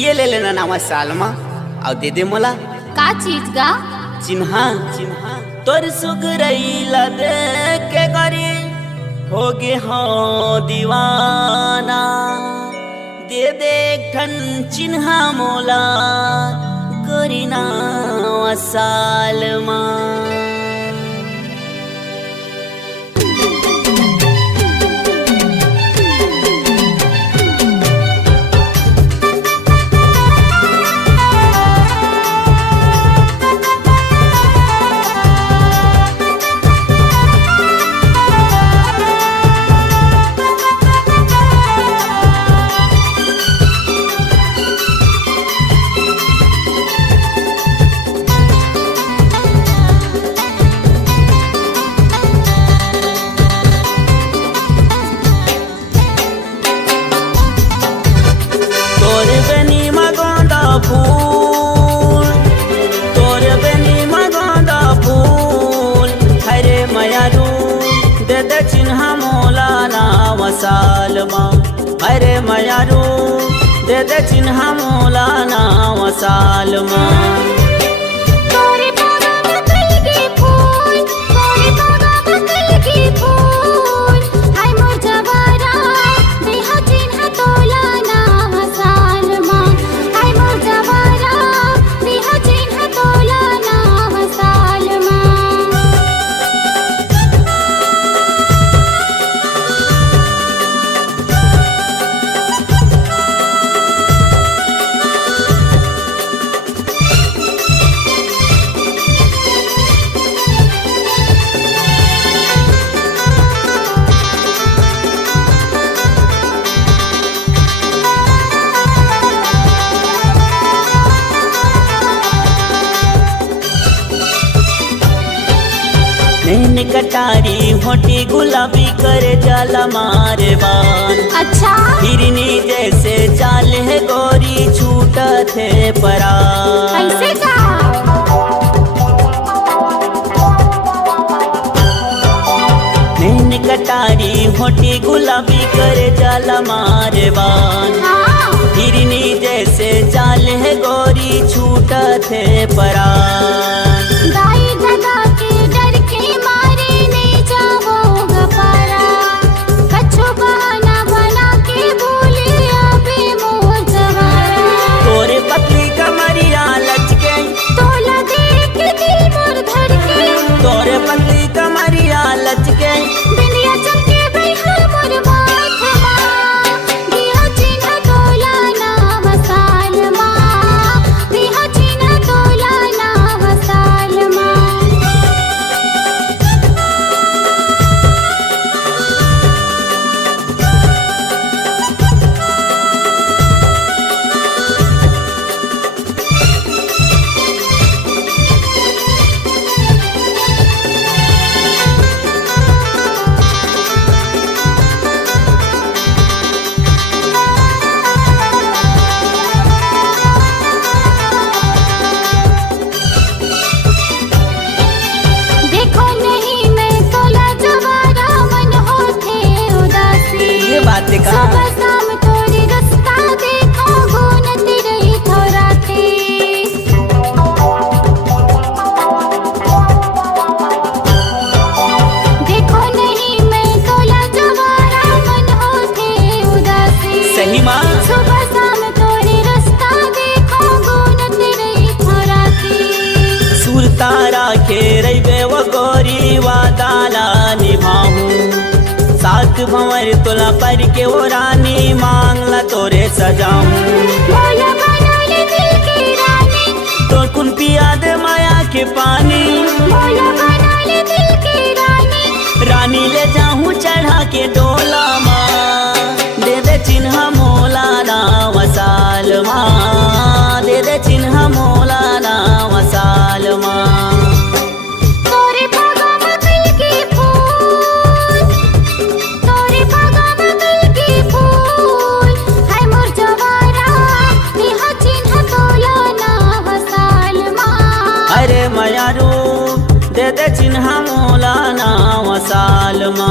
ये ले लेना नामा सालमा और दे दे मोला का चीज गा चिन्हा चिन्हा तोर सुगरैला देख के गरी हो गे हो दीवाना दे दे ठन चिन्हा मोला करीना सालमा फूल तोर बेनी मगोंदा फूल हरे मयारू दे दे चिन्हा मोला नाम सालमा हरे मयारू दे दे चिन्हा मोला नाम सालमा नैन कटारी होटी गुलाबी करे जाला मारे बान अच्छा हिरनी जैसे चाल है गोरी छूटा थे परा कैसे का नैन कटारी होटी गुलाबी करे जाला मारे बान हिरनी जैसे चाल है गोरी छूटा थे परा तोरे पतली कमरिया लचके बिंदिया चमके बैठल मोर माथमा दिया चिन्ह तोला नाम सालमा दिया चिन्ह तोला नाम सालमा सुबह शाम तोरी रास्ता देखो घूमती रही थोराती देखो नहीं मैं तोला जवारा मन होते उदासी सही माँ सुबह शाम तोरी रास्ता देखो घूमती रही थोराती सुरतारा खेरई बेव गोरी वादाला निभाऊं सात भंवर तोला पर के वो रानी मांगला तोरे सजाऊं मोला बना ले दिल की रानी तो कुन पिया दे माया के पानी मोला बना ले दिल की रानी रानी ले जाऊं चढ़ा के डोला माँ दे दे चिन्हा मोला नाम सालमा दे दे चिन्हा मोला नाम सालमा दे दे चिन्हा मोला नाम सालमा।